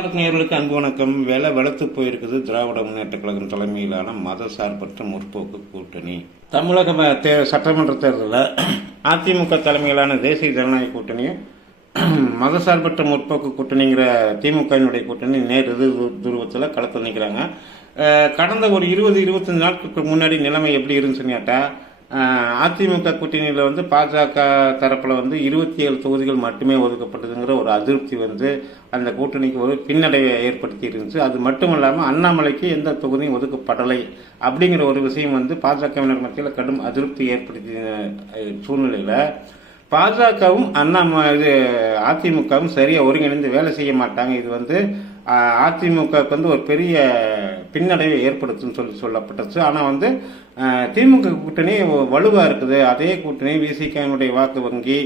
நேயர்களுக்கு அன்பு வணக்கம். விலை வெளுத்து போயிருக்குது திராவிட முன்னேற்ற கழகம் தலைமையிலான மத சார்பற்ற முற்போக்கு கூட்டணி. தமிழக சட்டமன்ற தேர்தலில் அதிமுக தலைமையிலான தேசிய ஜனநாயக கூட்டணியும் மத சார்பற்ற முற்போக்கு கூட்டணிங்கிற திமுகவினுடைய கூட்டணி நேர் துருவத்தில் களத்தில் நிற்கிறாங்க. கடந்த ஒரு 20-25 நாட்களுக்கு முன்னாடி நிலைமை எப்படி இருந்துச்சுன்னு கேட்டால், அதிமுக கூட்டணியில் பாஜக தரப்பில் 27 தொகுதிகள் மட்டுமே ஒதுக்கப்பட்டதுங்கிற ஒரு அதிருப்தி அந்த கூட்டணிக்கு ஒரு பின்னடைவை ஏற்படுத்தி இருந்துச்சு. அது மட்டும் இல்லாமல் அண்ணாமலைக்கு எந்த தொகுதியும் ஒதுக்கப்படலை அப்படிங்கிற ஒரு விஷயம் பாஜகவினர் மத்தியில் கடும் அதிருப்தி ஏற்படுத்திய சூழ்நிலையில் பாஜகவும் அதிமுகவும் சரியாக ஒருங்கிணைந்து வேலை செய்ய மாட்டாங்க. இது அதிமுகவுக்கு ஒரு பெரிய பின்னடைவை ஏற்படுத்துன்னு சொல்லப்பட்டுச்சு. ஆனால் திமுக கூட்டணி வலுவாக இருக்குது. அதே கூட்டணி விசிகனுடைய வாக்கு வங்கி,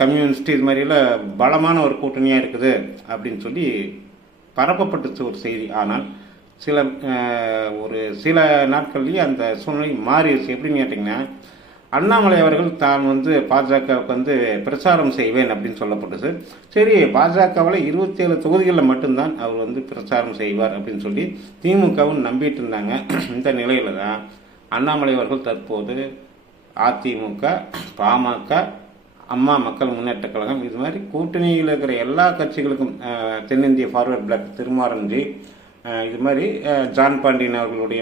கம்யூனிஸ்ட், இது மாதிரிலாம் பலமான ஒரு கூட்டணியாக இருக்குது அப்படின்னு சொல்லி பரப்பப்பட்டுச்சு ஒரு செய்தி. ஆனால் சில நாட்கள்லேயே அந்த சூழ்நிலை மாறிடுச்சு. எப்படின்னு கேட்டிங்கன்னா, அண்ணாமலை அவர்கள் தான் பாஜகவுக்கு பிரச்சாரம் செய்வேன் அப்படின்னு சொல்லப்பட்டது. சரி, பாஜகவில் 27 தொகுதிகளில் மட்டும்தான் அவர் பிரச்சாரம் செய்வார் அப்படின்னு சொல்லி திமுகவும் நம்பிட்டு இருந்தாங்க. இந்த நிலையில தான் அண்ணாமலை அவர்கள் தற்போது அதிமுக, பாமக, அம்மா மக்கள் முன்னேற்ற கழகம், இது மாதிரி கூட்டணியில் இருக்கிற எல்லா கட்சிகளுக்கும், தென்னிந்திய ஃபார்வர்ட் பிளாக் திருமாரஞ்சி, இது மாதிரி ஜான் பாண்டியன் அவர்களுடைய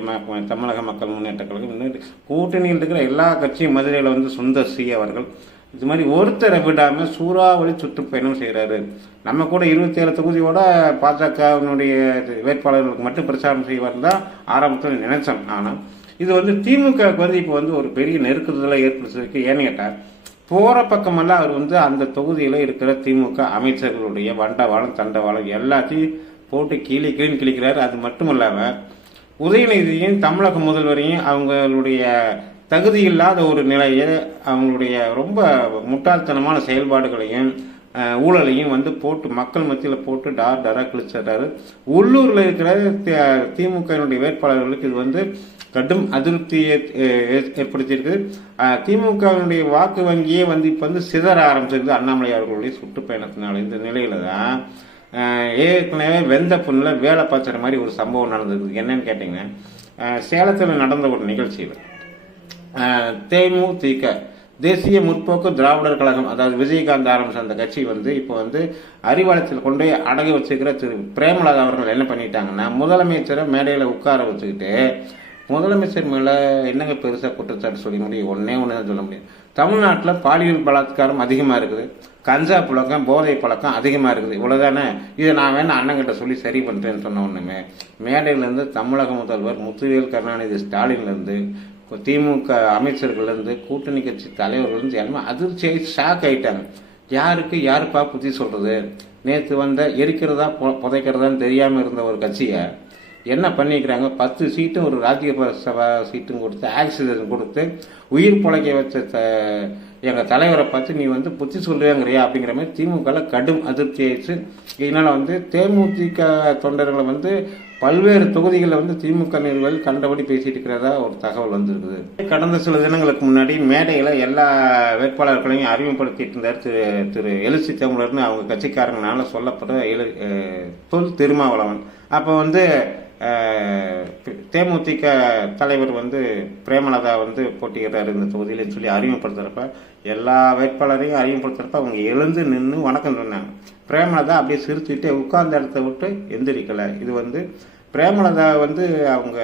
தமிழக மக்கள் முன்னேற்ற கழகம், கூட்டணியில் இருக்கிற எல்லா கட்சியும் மதுரையில் சுந்தர் சி அவர்கள், இது மாதிரி ஒருத்தரை விடாமல் சூறாவளி சுற்றுப்பயணம் செய்கிறாரு. நம்ம கூட 27 தொகுதியோட பாஜகவினுடைய வேட்பாளர்களுக்கு மட்டும் பிரச்சாரம் செய்வார் தான் ஆரம்பத்தில் நினைச்சோம். ஆனால் இது திமுக இப்போ ஒரு பெரிய நெருக்குதலை ஏற்படுத்திருக்கு. ஏன்னு கேட்டால், போகிற பக்கமெல்லாம் அவர் அந்த தொகுதியில் இருக்கிற திமுக அமைச்சர்களுடைய வண்டவாளம் தண்டவாளம் எல்லாத்தையும் போட்டு கீழே கிழிக்கிறாரு. அது மட்டும் இல்லாமல் உதயநிதியும் தமிழக முதல்வரையும் அவங்களுடைய தகுதி இல்லாத ஒரு நிலையை, அவங்களுடைய ரொம்ப முட்டாள்தனமான செயல்பாடுகளையும் ஊழலையும் போட்டு மக்கள் மத்தியில் போட்டு டாரா கிழிச்சிடுறாரு. உள்ளூரில் இருக்கிற திமுகவினுடைய வேட்பாளர்களுக்கு இது கடும் அதிருப்தியை ஏற்படுத்தியிருக்கு. திமுகவினுடைய வாக்கு வங்கியே இப்போ சிதற ஆரம்பிச்சிருக்கு அண்ணாமலை அவர்களுடைய சுற்றுப்பயணத்தினால. இந்த நிலையில தான் ஏற்கனவே வெந்த புண்ணில் வேலை பார்த்துற மாதிரி ஒரு சம்பவம் நடந்திருக்கு. என்னன்னு கேட்டிங்கன்னா, சேலத்தில் நடந்த ஒரு நிகழ்ச்சியில் தேமுதிக தேசிய முற்போக்கு திராவிடர் கழகம், அதாவது விஜயகாந்த் ஆரம்பிச்ச அந்த கட்சி இப்போ அறிவாலயத்தில் கொண்டு போய் அடகு வச்சுக்கிற திரு பிரேமலதா அவர்கள் என்ன பண்ணிட்டாங்கன்னா, முதலமைச்சரை மேடையில் உட்கார வச்சுக்கிட்டு, முதலமைச்சர் மேலே என்னங்க பெருசாக குற்றச்சாட்டு சொல்ல முடியும்? ஒன்றே தான் சொல்ல முடியும். தமிழ்நாட்டில் பாலியல் பலாத்காரம் அதிகமாக இருக்குது, கஞ்சா புழக்கம், போதை பழக்கம் அதிகமாக இருக்குது, இவ்வளோதானே. இதை நான் வேணா அண்ணங்கிட்ட சொல்லி சரி பண்ணுறேன்னு சொன்ன ஒன்றுமே மேடையிலேருந்து தமிழக முதல்வர் முத்துவேல் கருணாநிதி ஸ்டாலின்லேருந்து திமுக அமைச்சர்கள்லேருந்து கூட்டணி கட்சி தலைவர்கள்லேருந்து எல்லாமே அதிர்ச்சியாகி ஷாக் ஆகிட்டாங்க. யாருப்பா புத்தி சொல்கிறது? நேற்று எரிக்கிறதா புதைக்கிறதான்னு தெரியாமல் இருந்த ஒரு கட்சியை என்ன பண்ணிக்கிறாங்க, 10 சீட்டும் ஒரு ராஜ்யசபா சீட்டும் கொடுத்து, ஆக்சிஜன் கொடுத்து, உயிர் பிழைக்க வச்ச எங்கள் தலைவரை பார்த்து நீ புத்தி சொல்லுவேங்கிறியா அப்படிங்கிற மாதிரி திமுகவில் கடும் அதிருப்தி ஆயிடுச்சு. இதனால் தேமுதிக தொண்டர்களை பல்வேறு தொகுதிகளில் திமுக நிர்வாகிகள் கண்டபடி பேசிட்டு இருக்கிறதா ஒரு தகவல் வந்திருக்குது. கடந்த சில தினங்களுக்கு முன்னாடி மேடையில் எல்லா வேட்பாளர்களையும் அறிமுகப்படுத்திட்டு இருந்தார் திரு எழுச்சி தமிழர்னு அவங்க கட்சிக்காரங்களால சொல்லப்பட்ட தொல் திருமாவளவன். அப்போ தேமுதிக தலைவர் பிரேமலதா போட்டியிடுறாரு இந்த தொகுதியில்னு சொல்லி அறிமுகப்படுத்துறப்ப, எல்லா வேட்பாளரையும் அறிமுகப்படுத்துறப்ப அவங்க எழுந்து நின்று வணக்கம் சொன்னாங்க. பிரேமலதா அப்படியே சிரிச்சுட்டு உட்கார்ந்த இடத்த விட்டு எந்திரிக்கலை. இது பிரேமலதா அவங்க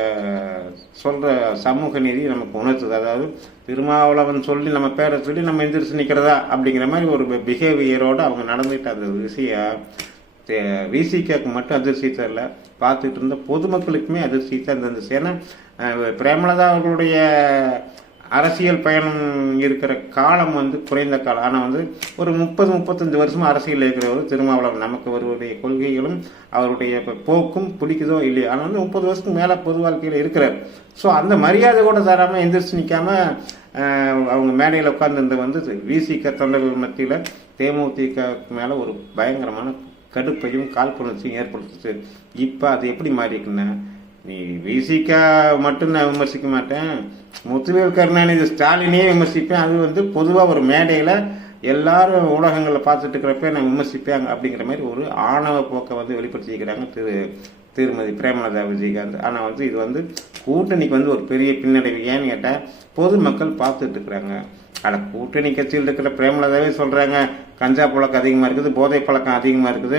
சொல்ற சமூக நீதி நமக்கு உணர்த்துது. அதாவது திருமாவளவன் சொல்லி நம்ம பேரை சொல்லி நம்ம எந்திரிச்சு நிற்கிறதா அப்படிங்கிற மாதிரி ஒரு பிஹேவியரோடு அவங்க நடந்துட்டு அந்த விஷயம் விசிகாக்கு மட்டும் அதிர்ச்சி தரல, பார்த்துட்டு இருந்த பொதுமக்களுக்குமே அதிர்ச்சி தான் இருந்துச்சு. ஏன்னா பிரேமலதா அவர்களுடைய அரசியல் பயணம் இருக்கிற காலம் குறைந்த காலம். ஆனால் ஒரு 30-35 வருஷமா அரசியல் இருக்கிறவர் திருமாவளவன். நமக்கு அவருடைய கொள்கைகளும் அவருடைய போக்கும் பிடிக்குதோ இல்லையோ, ஆனால் 30 வருஷத்துக்கு மேலே பொது வாழ்க்கையில் இருக்கிறார். ஸோ அந்த மரியாதை கூட தராமல் எந்திரிச்சு நிற்காம அவங்க மேடையில் உட்கார்ந்து விசிக தொண்டர்கள் மத்தியில் தேமுதிக மேலே ஒரு பயங்கரமான கடுப்பையும் காழ்ப்புணர்ச்சியும் ஏற்படுத்துச்சு. இப்போ அது எப்படி மாறிக்குன்னா, நீ விசிகா மட்டும் நான் விமர்சிக்க மாட்டேன், முத்துவேல் கருணாநிதி ஸ்டாலினே விமர்சிப்பேன். அது பொதுவாக ஒரு மேடையில் எல்லாரும் ஊடகங்களில் பார்த்துட்டு இருக்கிறப்ப நான் விமர்சிப்பேன் அப்படிங்கிற மாதிரி ஒரு ஆணவ போக்கை வந்து வெளிப்படுத்திக்கிறாங்க திருமதி பிரேமலதா விஜயகாந்த். ஆனால் வந்து இது வந்து கூட்டணிக்கு வந்து ஒரு பெரிய பின்னடைவு. ஏன்னு கேட்டால் பொதுமக்கள் பார்த்துட்டு இருக்கிறாங்க. ஆனால் கூட்டணி கட்சியில் இருக்கிற பிரேமலதாவே சொல்கிறாங்க, கஞ்சா பழக்கம் அதிகமாக இருக்குது, போதை பழக்கம் அதிகமாக இருக்குது,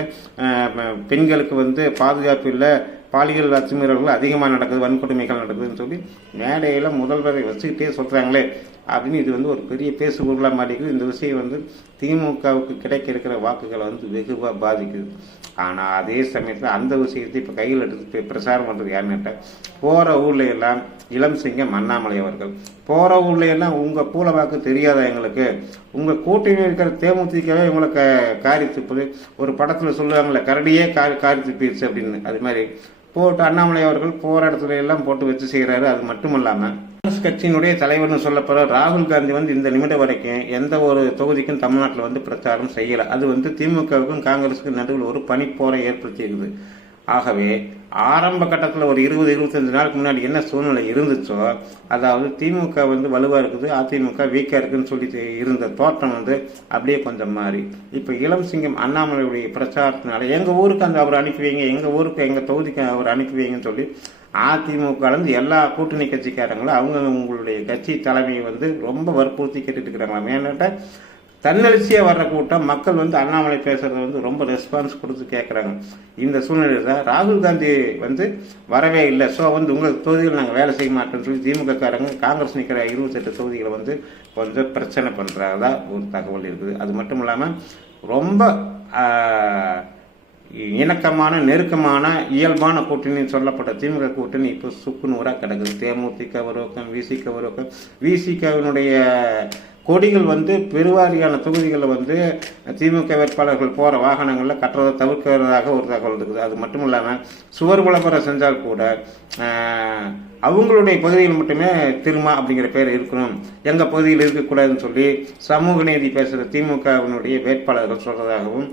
பெண்களுக்கு வந்து பாதுகாப்பு இல்லை, பாலியல் அத்துமீறல்கள் அதிகமாக நடக்குது, வன்கொடுமைகள் நடக்குதுன்னு சொல்லி மேடையில் முதல்வரை வச்சுக்கிட்டே சொல்கிறாங்களே அப்படின்னு இது வந்து ஒரு பெரிய பேசு பொருளாக மாட்டிக்குது. இந்த விஷயம் வந்து திமுகவுக்கு கிடைக்க இருக்கிற வாக்குகளை வந்து வெகுவாக பாதிக்குது. ஆனால் அதே சமயத்தில் அந்த விஷயத்தை இப்போ கையில் எடுத்து பிரச்சாரம் பண்ணுறது யாருன்னு போகிற ஊர்ல எல்லாம் இளம் சிங்கம் அண்ணாமலை அவர்கள் போகிற ஊர்ல எல்லாம் உங்கள் பூல வாக்கு தெரியாதா எங்களுக்கு, உங்கள் கூட்டணி இருக்கிற தேமுதிகவே உங்களை காரி துப்புது. ஒரு படத்தில் சொல்லுவாங்களே கரடியே காரி துப்பிடுச்சு அப்படின்னு, அது மாதிரி போட்டு அண்ணாமலை அவர்கள் போகிற இடத்துல எல்லாம் போட்டு வச்சு செய்கிறாரு. அது மட்டும் இல்லாமல் காங்கிரஸ் கட்சியினுடைய தலைவர்னு சொல்லப்படுற ராகுல் காந்தி வந்து இந்த நிமிடம் வரைக்கும் எந்த ஒரு தொகுதிக்கும் தமிழ்நாட்டில் வந்து பிரச்சாரம் செய்யலை. அது வந்து திமுகவுக்கும் காங்கிரஸுக்கும் நடுவில் ஒரு பனிப்போரை ஏற்படுத்தியிருக்குது. ஆகவே ஆரம்ப கட்டத்தில் ஒரு 20-25 நாளுக்கு முன்னாடி என்ன சூழ்நிலை இருந்துச்சோ, அதாவது திமுக வந்து வலுவாக இருக்குது, அதிமுக வீக்காக இருக்குன்னு சொல்லிட்டு இருந்த தோற்றம் வந்து அப்படியே கொஞ்சம் மாறி இப்போ இளம் சிங்கம் அண்ணாமலையுடைய பிரச்சாரத்தினால எங்கள் ஊருக்கு அந்த அவர் அனுப்பி வைங்க, எங்கள் ஊருக்கு எங்கள் தொகுதிக்கு அவர் அனுப்பி வைங்கன்னு சொல்லி அதிமுகலேருந்து எல்லா கூட்டணி கட்சிக்காரங்களும் அவங்க உங்களுடைய கட்சி தலைமையை வந்து ரொம்ப வற்புறுத்தி கேட்டுட்டு இருக்கிறாங்களாம். ஏன்னாட்டா தன்னெழுச்சியாக வர்ற கூட்டம் மக்கள் வந்து அண்ணாமலை பேசுறத வந்து ரொம்ப ரெஸ்பான்ஸ் கொடுத்து கேட்குறாங்க. இந்த சூழ்நிலையில் தான் ராகுல் காந்தி வந்து வரவே இல்லை, ஸோ வந்து உங்கள் தொகுதியில் நாங்கள் வேலை செய்ய மாட்டோம்னு சொல்லி திமுக காரங்க காங்கிரஸ் நிற்கிற 28 தொகுதிகளை வந்து கொஞ்சம் பிரச்சனை பண்ணுறதா ஒரு தகவல் இருக்குது. அது மட்டும் இல்லாமல் ரொம்ப இணக்கமான நெருக்கமான இயல்பான கூட்டணின்னு சொல்லப்பட்ட திமுக கூட்டணி இப்போ சுக்குநூறாக கிடக்குது. தேமுதிக ஒரு பக்கம், விசிக ஒரு பக்கம். விசிகவினுடைய கொடிகள் வந்து பெருவாரியான தொகுதிகளில் வந்து திமுக வேட்பாளர்கள் போகிற வாகனங்களில் கட்டுறதை தவிர்க்கிறதாக ஒரு தகவல் இருக்குது. அது மட்டும் இல்லாமல் சுவர் விளம்பரம் செஞ்சால் கூட அவங்களுடைய பகுதியில் மட்டுமே திருமா அப்படிங்கிற பேர் இருக்கணும், எங்கள் பகுதியில் இருக்கக்கூடாதுன்னு சொல்லி சமூக நீதி பேசுகிற திமுகவினுடைய வேட்பாளர்கள் சொல்கிறதாகவும்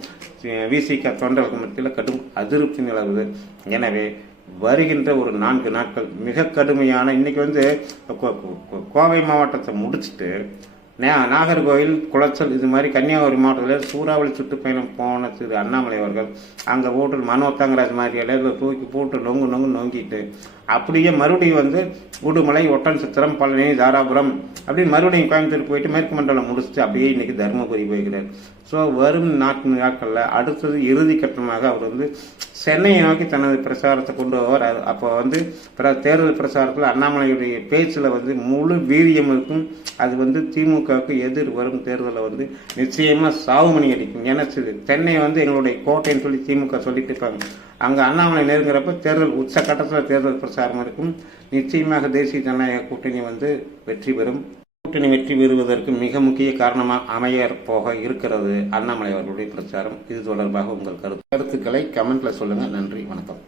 விசிக தொண்டர்கள் மத்தியில் கடும் அதிருப்தி நிலவுது. எனவே வருகின்ற ஒரு 4 நாட்கள் மிக கடுமையான, இன்னைக்கு வந்து கோவை மாவட்டத்தை முடிச்சுட்டு நாகர்கோவில், குளச்சல், இது மாதிரி கன்னியாகுமரி மாவட்டத்தில் சூறாவளி சுற்றுப்பயணம் போன திரு அண்ணாமலை அவர்கள் அங்கே ஓட்டல் மனோ தங்கராஜ் மாதிரி இடையில தூக்கி போட்டு நொங்கிட்டு அப்படியே மறுபடியும் வந்து உடுமலை, ஒட்டன் சித்திரம், பழனி, தாராபுரம் அப்படின்னு மறுபடியும் கோயம்புத்தூர் போயிட்டு மேற்கு மண்டலம் முடிச்சுட்டு அப்படியே இன்னைக்கு தருமபுரி போய்கிறார். ஸோ வரும் 4 நாட்களில் அடுத்தது இறுதி கட்டமாக அவர் வந்து சென்னையை நோக்கி தனது பிரச்சாரத்தை கொண்டு வருவார். அப்போ வந்து தேர்தல் பிரச்சாரத்தில் அண்ணாமலையுடைய பேச்சில் வந்து முழு வீரியம் இருக்கும். அது வந்து திமுகவுக்கு எதிர் வரும் தேர்தலில் வந்து நிச்சயமாக சாவுமணி அடிக்கும். ஏன்னா சென்னை வந்து எங்களுடைய கோட்டைன்னு சொல்லி திமுக சொல்லிட்டு இருப்பாங்க. அங்கே அண்ணாமலை நெருங்குறப்ப தேர்தல் உச்சக்கட்டத்தில் தேர்தல் பிரச்சாரம் இருக்கும். நிச்சயமாக தேசிய ஜனநாயக கூட்டணி வந்து வெற்றி பெறும். கூட்டணி வெற்றி பெறுவதற்கு மிக முக்கிய காரணமாக அமைய போக இருக்கிறது அண்ணாமலை அவர்களுடைய பிரச்சாரம். இது தொடர்பாக உங்கள் கருத்துக்களை கமெண்ட்ல சொல்லுங்க. நன்றி, வணக்கம்.